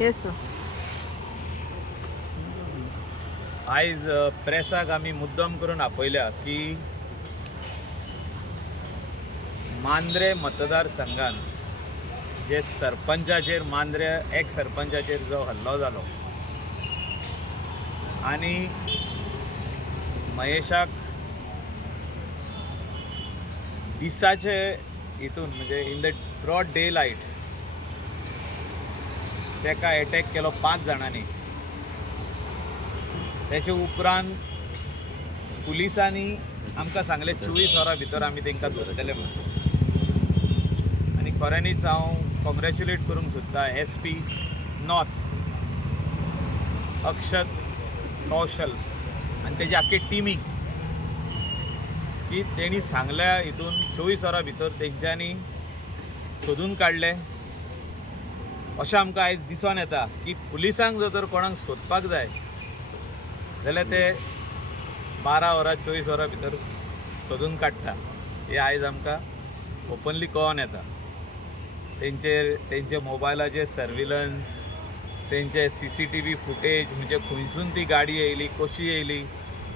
Eso. आयज प्रेसाक आमी मुद्दम करून आपयल्या की मांद्रे मतदारसंघान जे सरपंचाचेर मांद्रे एक्स सरपंचाचेर जो हल्लो जालो आनी महेशाक दिसाचे हितून म्हणजे in the broad daylight तेका अटॅक केलो 5 जाणांनी. त्याचे उपरांत पुलिसांनी आमकां सांगले 24 वरां भितर आमी तांकां धरतले म्हणून. आनी खऱ्यांनीच हांव कॉंग्रॅच्युलेट करूंक सोदता SP नॉर्थ अक्षत कौशल आनी तेजे आख्खे टिमीक की तेणी सांगल्या हितून 24 वरां भितर तेंच्यांनी सोदून काडले. अशें आमकां आयज दिसून येता की पुलिसांक जर तर कोणाक सोदपाक जाय जाल्यार ते 12 वरां 24 वरां भितर सोदून काडटा. हे आयज आमकां ओपनली कळोन येता. तेंचे मोबायलाचे सर्विलन्स, तेंचे CCTV फुटेज, म्हणजे खंयसून ती गाडी येयली, कशी येयली,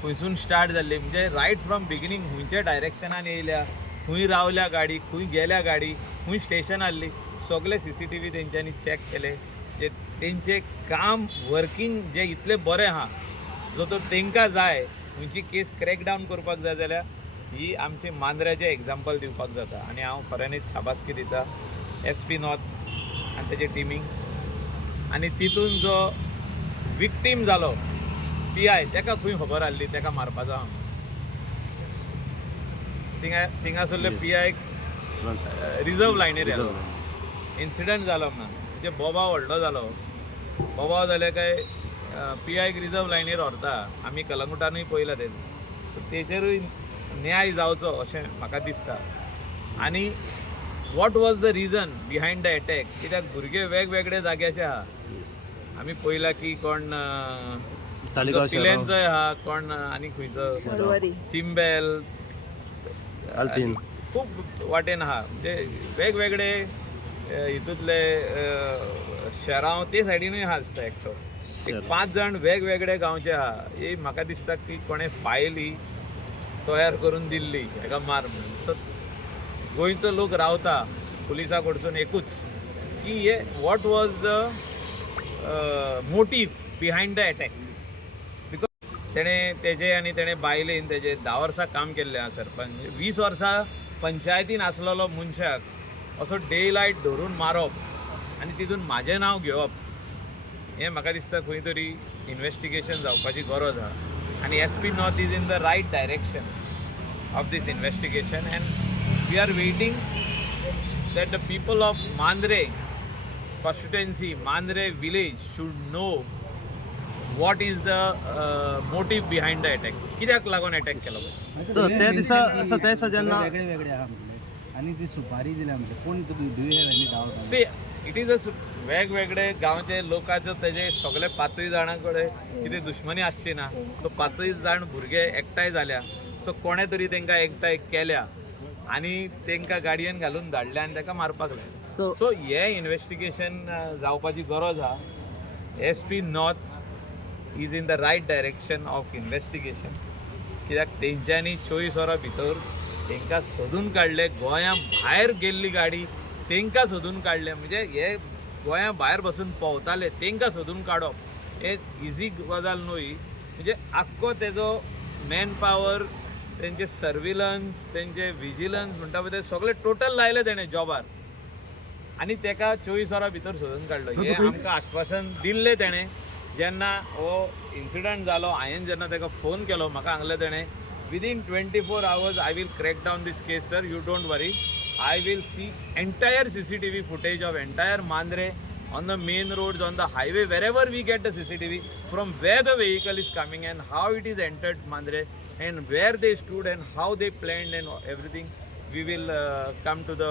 खंयसून स्टार्ट जाल्ली, म्हणजे रायट फ्रॉम बिगिनींग खंयच्या डायरेक्शनान येयल्या, खंय रावल्या गाडी, खंय गेल्या गाडी, खंय स्टेशन आहली, सगळे CCTV तेंच्यांनी चॅक केले. जे तेंचे काम वर्किंग जे इतले बरें आहा जो तो तेंकां जाय खंयची केस क्रॅकडावन करपाक जाय जाल्यार ही आमची मांद्र्याचें एग्जाम्पल दिवपाक जाता. आनी हांव खऱ्यांनीच शाबासकी दिता SP नॉर्थ आनी तेजे टिमीक. आनी तितून जो विक्टीम जालो PI तेका खंय खबर आहली तेका मारपाचो हांव थिंगासरले PI रिजर्व लायनीर येलो. इन्सिडंट जालो म्हणून म्हणजे बोबाव व्हडलो जालो. बोबाव जाले काय PI रिजर्व लायनीर व्हरता. आमी कलंगुटानूय पयला तेजेरूय न्याय जावचो अशें म्हाका दिसता. आनी what was the region behind the attack, कित्याक भुरगे वेगवेगळे जाग्याचे आहा. आमी पयला की कोण पिलेंचोय आहा, कोण आनी खंयचो चिंबेल, खूब वाटेन आहा. म्हणजे वेगवेगळे हितूंतले शहरां ते सायडीनूय आहा दिसता एकटो. 5 जाण वेगवेगळे गांवचे आहा. ही म्हाका दिसता की कोणें फायल ही तयार करून दिल्ली हेका मार म्हणून. सो गोंयचो लोक रावता पुलिसा कडसून एकूच की हे what was the motive behind the attack. Because तेजे आनी तेणें बायलेन तेजे 10 वर्सां काम केल्लें आहा सरपंच. 20 वर्सां पंचायतीन आसलेलो मनशाक असो डे लायट धरून मारप आनी तितून म्हाजें नांव घेवप हें म्हाका दिसता खंय तरी इन्वेस्टिगेशन जावपाची गरज आहा. आनी SP north is in the right direction of this investigation and we are waiting that the people of Mandre constituency, Mandre village should know what is the motive behind the attack. कित्याक लागून attack केलो. So त्या दिसा जेन्ना वेगळे वेगळे आहा म्हटले आनी ती सुपारी दिल्या म्हणजे कोण do you have any doubt. Say it is a वेगवेगळे गांवचे लोकांचे तेजे सगळे 5 जाणां कडेन कितें दुश्मनी आसची ना. सो 5 जाण भुरगे एकठांय जाल्या. सो कोणे तरी तांकां एकठांय केल्या आनी तांकां गाडयेन घालून धाडल्या आनी ताका मारपाक लायले. सो हे इन्वेस्टिगेशन जावपाची गरज आहा. SP north is in the right direction of investigation. कित्याक तेंच्यांनी 24 वरां भितर तांकां सोदून काडले. गोंया भायर गेल्ली गाडी तांकां सोदून काडले. म्हणजे हे गोंया भायर बसून पोवताले तांकां सोदून काडप हे इजी गजाल न्हय. म्हणजे आख्खो तेजो मॅन पावर, तेंचे सर्विलन्स, तेंचे विजिलन्स म्हणटा पळय ते सगळे टोटल लायले तेणें जॉबार आनी तेका 24 वरां भितर सोदून काडलो. हें आमकां आश्वासन दिल्लें तेणें जेन्ना हो इन्सिडंट जालो. हांवें जेन्ना ताका फोन केलो म्हाका सांगलें तेणें within 24 hours I will crack down this case sir, you don't worry. I will see entire CCTV footage of entire Mandre on the main roads, on the highway, wherever we get the CCTV, from where the vehicle is coming and how it is entered Mandre and where they stood and how they planned and everything. We will come to the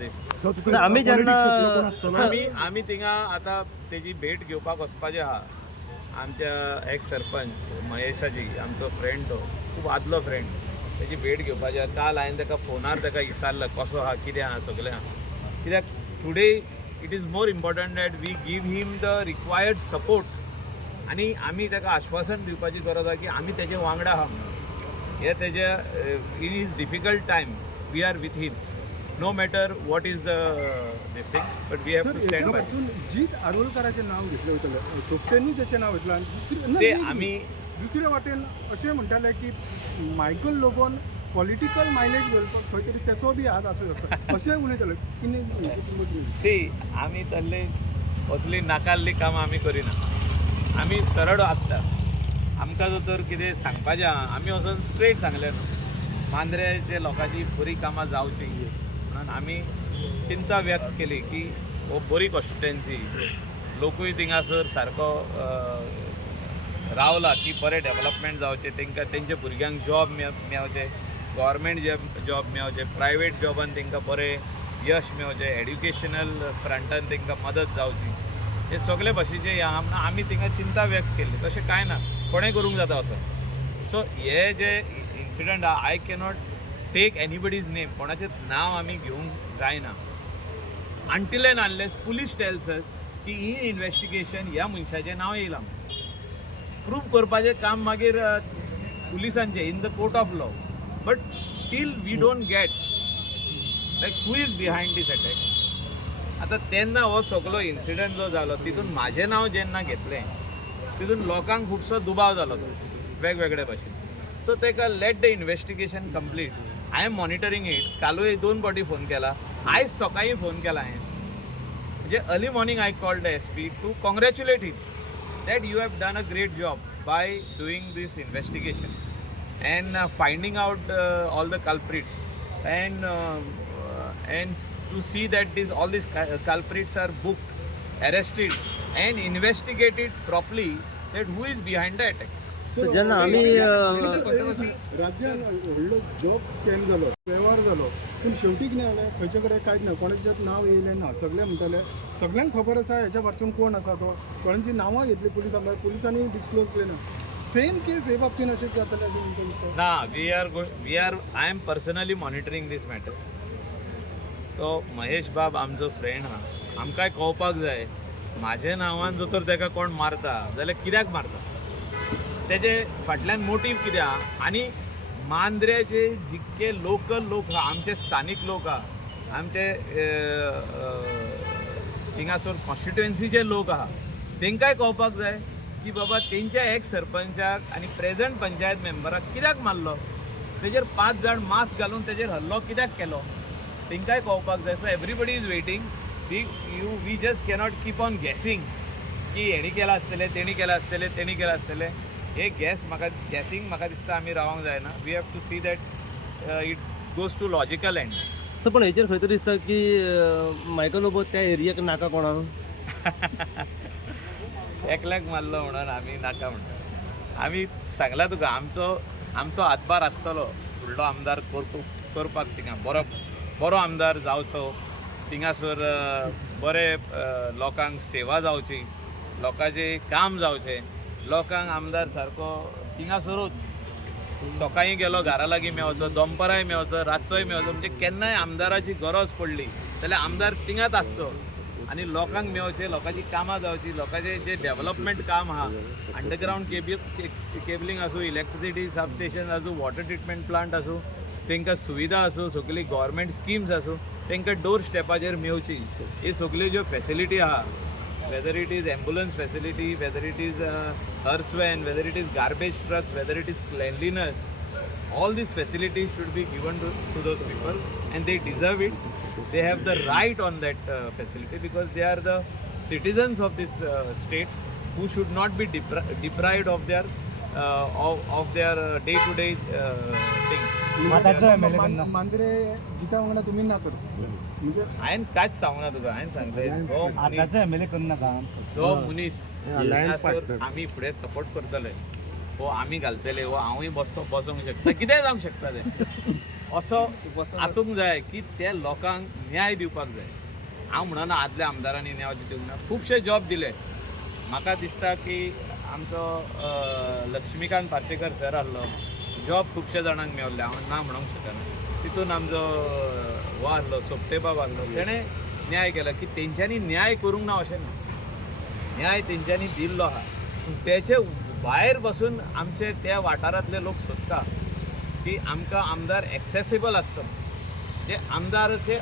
this. आमी जेन्ना आमी थिंगा आतां तेजी भेट घेवपाक वचपाचें आहा. आमच्या एक्स सरपंच महेशाजी आमचो फ्रेंड, तो खूब आदलो फ्रेंड, तेजी भेट घेवपाची. काल हांवें ताका फोनार ताका विचारलं कसो आहा, कितें आहा, सगळें आहा. कित्याक today it is more important that we give him the required support आनी आमी ताका आश्वासन दिवपाची गरज आसा की आमी तेजे वांगडा आहा म्हणून हे तेजे in his difficult time we are with him no matter what is the this thing but we have to stand by जीत आडवळकराचें नांव घेतलें वयतलें सोपटेंनी तेचें नांव घेतलें आनी ते आमी दुसरे वाटेन अशें म्हणटाले की मायकल लोबोन पॉलिटिकल मायलेज घेवपाक खंय तरी तेचो बी हात आसूं शकता अशें उलयताले सी आमी तल्ले असली नाकाल्ली कामां आमी करिना आमी सरळ आसता आमकां जर तर कितें सांगपाचें आहा आमी वचून स्ट्रेट सांगलें न्हू मांद्रेचे लोकांची बरी कामां जावची म्हणून आमी चिंता व्यक्त केली की हो बरी कॉन्स्टिट्युएन्सी लोकूय थिंगासर सारको रावला की बरें डेव्हलपमेंट जावचें तांकां तेंच्या भुरग्यांक जॉब मेळचे गव्हर्मेंट जॉब मेळचे प्रायवेट जॉबान तांकां बरें यश मेळचें एड्युकेशनल फ्रंटान तांकां मदत जावची हे सगळे भाशेचे हे आहा म्हणून आमी थिंगा चिंता व्यक्त केली तशें कांय ना कोणेंय करूंक जाता असो सो हे जे इन्सिडंट आहा I cannot take anybody's name कोणाचें नांव आमी घेवंक जायना until and unless police tells us की ही इन्वेस्टिगेशन ह्या मनशाचें नांव येयलां प्रूव करपाचें काम मागीर पुलिसांचें in the court of law but till we don't get like who is behind this attack आतां तेन्ना हो सगळो इन्सिडंट जो जालो तितून म्हाजें नांव जेन्ना घेतलें तितून लोकांक खुबसो दुबाव जालो तो वेगवेगळे भाशेन सो ताका let the investigation complete I am monitoring it कालूय 2 फावटी फोन केला आयज सकाळीं फोन केला हांवें म्हणजे early morning I called the SP to congratulate him that you have done a great job by doing this investigation and finding out all the culprits and to see that all these culprits are booked, arrested and investigated properly that who is behind the attack. So जेन्ना आमी राज्यान व्हडलो job scam जालो वेव्हार जालो पूण शेवटी कितें जालें खंयचे कडेन कांयच ना कोणाचें नांव येयलें ना सगळे म्हणटाले सगळ्यांक खबर आसा हेच्या फाटसून कोण आसा तो कोणाची नांवां घेतली पुलिसांनी डिस्क्लोज केली ना सेम केस हे बाबतीन अशें जातलें अशें तुमकां दिसता ना we are I am personally monitoring this matter तो महेश बाब आमचो फ्रेंड आहा आमकांय कळपाक जाय म्हाज्या नांवान जर तर ताका कोण मारता जाल्यार कित्याक मारता तेजे फाटल्यान मोटीव कितें आहा आनी मांद्रेचे जितके लोकल लोक आहा आमचे स्थानीक लोक आहा आमचे थिंगासर कॉन्स्टिट्युएन्सीचे लोक आहा तांकांय कळपाक जाय की बाबा तेंच्या एक्स सरपंचाक आनी प्रेझंट पंचायत मेंबराक कित्याक मारलो तेजेर 5 जाण मास्क घालून तेजेर हल्लो कित्याक केलो तांकांय कळपाक जाय so everybody is waiting we just cannot keep on guessing की हेणी केला आसतलें तेणी केला आसतलें तेणी केला आसतलें हे गॅसींग म्हाका दिसता आमी रावंक जायना we have to see that it goes to logical end so पण हेचेर खंय तरी दिसता की मायकल लोबो त्या एरियेक नाका कोणाक एकल्याक मारलो म्हणून आमी नाका म्हणटा आमी सांगला तुका आमचो हातभार आसतलो फुडलो आमदार करपाक थिंगा बरो आमदार जावचो थिंगासर बरे लोकांक सेवा जावची लोकांचें काम जावचें लोकांक आमदार सारको थिंगासरूच सकाळीं गेलो घरा लागीं मेवचो दनपाराय मेवचो रातचोय मेवचो म्हणजे केन्नाय आमदाराची गरज पडली जाल्यार आमदार थिंगाच आसचो आनी लोकांक मेवचें लोकांची कामां जावची लोकांचें जें डेव्हलपमेंट काम आहा अंडरग्रावंड केबलिंग आसूं इलेक्ट्रिसिटी सबस्टेशन आसूं वॉटर ट्रिटमेंट प्लांट आसूं तांकां सुविधा आसूं सगळी गव्हर्मेंट स्किम्स आसूं तांकां डोर स्टेपाचेर मेवची ही सगळ्यो ज्यो फॅसिलिटी आहा whether it is ambulance facility, whether it is hearse van, whether it is garbage truck, whether it is cleanliness, all these facilities should be given to those people and they deserve it. They have the right on that facility because they are the citizens of this state who should not be deprived of their day-to-day things. Mandrem जिता वांगडा तुमी ना कर म्हणजे हांवें कांयच सांगूना तुका हांवें सांगलें जो मनीस आमी फुडें सपोर्ट करतले वो आमी घालतले वो हांवूय बसोंक शकता कितेंय जावंक शकता तें असो आसूंक जाय की त्या लोकांक न्याय दिवपाक जाय हांव म्हणना आदल्या आमदारांनी न्याय दिवंक ना खुबशे जॉब दिले म्हाका दिसता की आमचो लक्ष्मीकांत पार्सेकर सर आहलो जॉब खुबशे जाणांक मेवल्ले हांव ना म्हणूंक शकना तितून आमचो वो आहलो सोपटे बाब आहलो तेणें न्याय केला की तेंच्यांनी न्याय करूंक ना अशें ना, न्याय तेंच्यांनी दिल्लो आहा. पूण तेचे भायर बसून आमचे त्या वाठारांतले लोक सोदता की आमकां आमदार एक्सेसिबल आसचो, जे आमदाराचे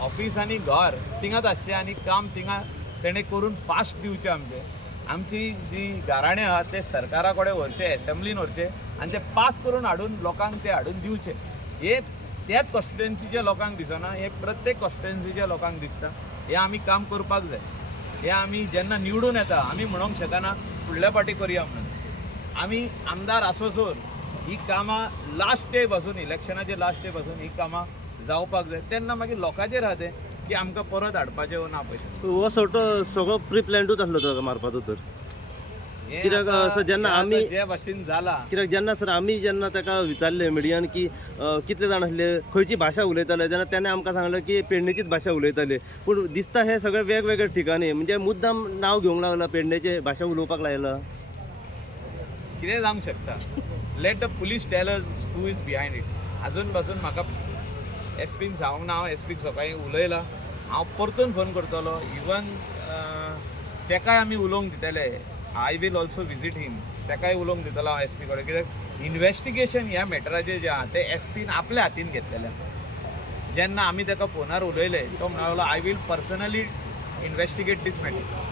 ऑफिस आनी घर तिंगाच आसचें आनी काम तिंगा तेणें करून फास्ट दिवचें आमची जी गाराणें आहा ते सरकारा कडेन व्हरचे, एसेंब्लीन व्हरचे आनी ते पास करून हाडून लोकांक ते हाडून दिवचे. हे त्याच कॉन्स्टिट्युएन्सीच्या लोकांक दिसना, हे प्रत्येक कॉन्स्टिट्युएन्सीच्या लोकांक दिसता. हे आमी काम करपाक जाय. हे आमी जेन्ना निवडून येता आमी म्हणूंक शकना फुडल्या फाटी करया म्हणून. आमी आमदार आसोसोर ही कामां लास्ट डे पासून, इलेक्शनाचे लास्ट डे पासून ही कामां जावपाक जाय. तेन्ना मागीर लोकांचेर आहा तें की आमकां परत हाडपाचें वो ना पयशे. हो सगळो प्री प्लॅन्डूच आसलो तो मारपाचो तर. हें कित्याक आतां- असं जेन्ना हें आतां आमी- जे भाशेन जाला कित्याक जेन्ना सर आमी जेन्ना ताका विचारलें मिडियान की कितले जाण आसले, खंयची भाशा उलयताले, जेन्ना ताणें आमकां सांगलें की पेडणेचीच भाशा उलयताले. पूण दिसता हे सगळे वेगवेगळे ठिकाणी, म्हणजे मुद्दाम नांव घेवंक लागला, पेडणेचे भाशा उलोवपाक लायला. कितें जावंक शकता. Let the police tell us who is behind it. अजून पासून म्हाका एसपीन सांगूंक ना. हांव एसपीक सकाळीं उलयलां, हांव परतून फोन करतलो. इवन तेकाय आमी उलोवंक दितले. आय वील ऑल्सो विजीट हिम. तेकाय उलोवंक दितलो हांव एसपी कडेन. कित्याक इन्वेस्टिगेशन ह्या मॅटराचें जें आहा तें एसपीन आपल्या हातीन घेतलेलें. जेन्ना आमी तेका फोनार उलयले तो म्हणून लागलो I will personally investigate this matter.